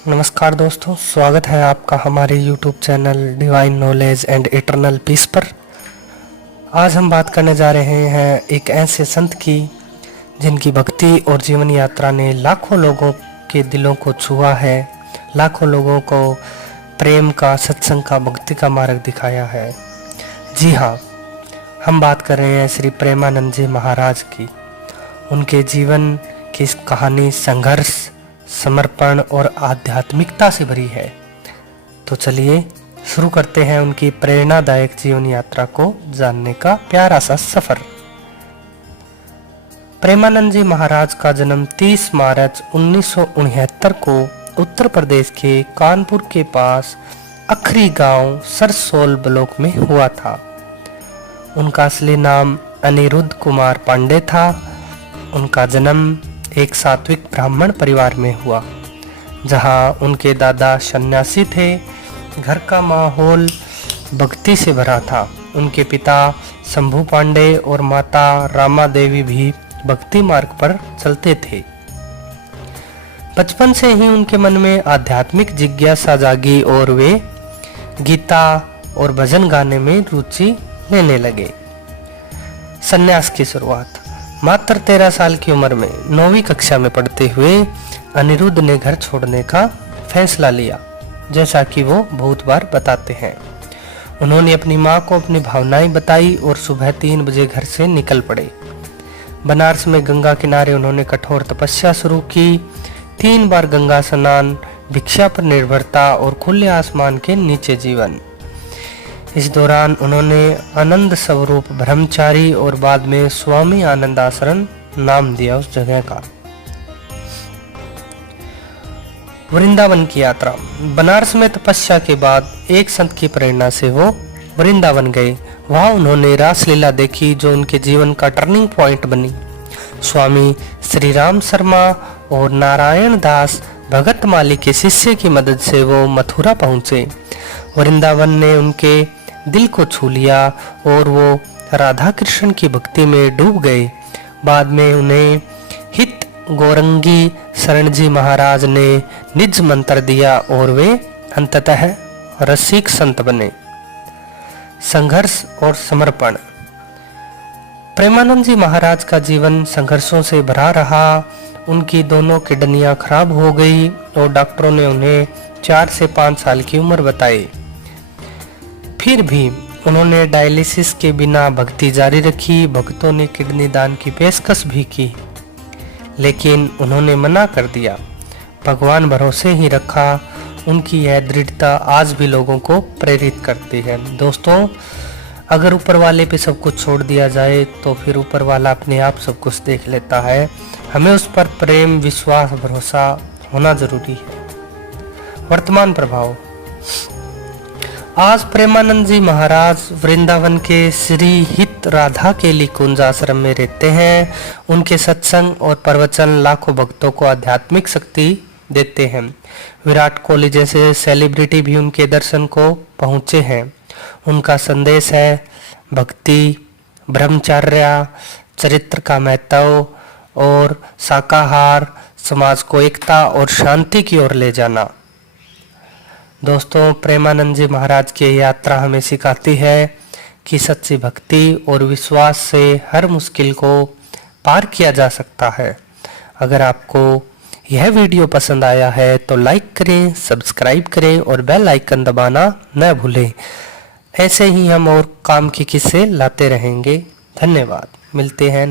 नमस्कार दोस्तों, स्वागत है आपका हमारे YouTube channel divine knowledge and eternal peace पर। आज हम बात करने जा रहे हैं एक ऐसे संत की जिनकी भक्ति और जीवन यात्रा ने लाखों लोगों के दिलों को छुआ है, लाखों लोगों को प्रेम का, सत्संग का, भक्ति का मार्ग दिखाया है। जी हाँ, हम बात कर रहे हैं श्री प्रेमानंद जी महाराज की। उनके जीवन की कहानी संघर्ष, समर्पण और आध्यात्मिकता से भरी है। तो चलिए शुरू करते हैं उनकी प्रेरणादायक जीवन यात्रा को जानने का प्यारा सा सफर। प्रेमानंद जी महाराज का जन्म 30 मार्च 1969 को उत्तर प्रदेश के कानपुर के पास अखरी गांव सरसोल ब्लॉक में हुआ था। उनका असली नाम अनिरुद्ध कुमार पांडे था। उनका जन्म एक सात्विक ब्राह्मण परिवार में हुआ, जहां उनके दादा सन्यासी थे। घर का माहौल भक्ति से भरा था। उनके पिता शंभू पांडे और माता रामा देवी भी भक्ति मार्ग पर चलते थे। बचपन से ही उनके मन में आध्यात्मिक जिज्ञासा जागी और वे गीता और भजन गाने में रुचि लेने लगे। सन्यास की शुरुआत मात्र 13 साल की उम्र में 9वीं कक्षा में पढ़ते हुए अनिरुद्ध ने घर छोड़ने का फैसला लिया, जैसा कि वो बहुत बार बताते हैं। उन्होंने अपनी माँ को अपनी भावनाएं बताई और सुबह 3 बजे घर से निकल पड़े। बनारस में गंगा किनारे उन्होंने कठोर तपस्या शुरू की। 3 बार गंगा स्नान, भिक्षा पर निर्भरता और खुले आसमान के नीचे जीवन। इस दौरान उन्होंने आनंद स्वरूप ब्रह्मचारी और बाद में स्वामी आनंद आश्रम नाम दिया उस जगह का। वृंदावन की यात्रा। बनारस में तपस्या के बाद एक संत की प्रेरणा से वो वृंदावन गए। वहां उन्होंने रासलीला देखी, जो उनके जीवन का टर्निंग पॉइंट बनी। स्वामी श्री राम शर्मा और नारायण दास भगत माली के शिष्य की मदद से वो मथुरा पहुंचे। वृंदावन ने उनके दिल को छू लिया और वो राधा कृष्ण की भक्ति में डूब गए। बाद में उन्हें हित गौरंगी शरण जी महाराज ने निज मंत्र दिया और वे अंततः रसिक संत बने। संघर्ष और समर्पण। प्रेमानंद जी महाराज का जीवन संघर्षों से भरा रहा। उनकी दोनों किडनियां खराब हो गई और डॉक्टरों ने उन्हें 4 से 5 साल की उम्र बताई। फिर भी उन्होंने डायलिसिस के बिना भक्ति जारी रखी। भक्तों ने किडनी दान की पेशकश भी की, लेकिन उन्होंने मना कर दिया। भगवान भरोसे ही रखा। उनकी यह दृढ़ता आज भी लोगों को प्रेरित करती है। दोस्तों, अगर ऊपर वाले पे सब कुछ छोड़ दिया जाए तो फिर ऊपर वाला अपने आप सब कुछ देख लेता है। हमें उस पर प्रेम, विश्वास, भरोसा होना जरूरी है। वर्तमान प्रभाव। आज प्रेमानंद जी महाराज वृंदावन के श्री हित राधा केली कुंज आश्रम में रहते हैं। उनके सत्संग और प्रवचन लाखों भक्तों को आध्यात्मिक शक्ति देते हैं। विराट कोहली जैसे सेलिब्रिटी भी उनके दर्शन को पहुंचे हैं। उनका संदेश है भक्ति, ब्रह्मचर्य, चरित्र का महत्व और शाकाहार, समाज को एकता और शांति की ओर ले जाना। दोस्तों, प्रेमानंद जी महाराज की यात्रा हमें सिखाती है कि सच्ची भक्ति और विश्वास से हर मुश्किल को पार किया जा सकता है। अगर आपको यह वीडियो पसंद आया है तो लाइक करें, सब्सक्राइब करें और बेल आइकन दबाना न भूलें। ऐसे ही हम और काम की किस्से लाते रहेंगे। धन्यवाद। मिलते हैं।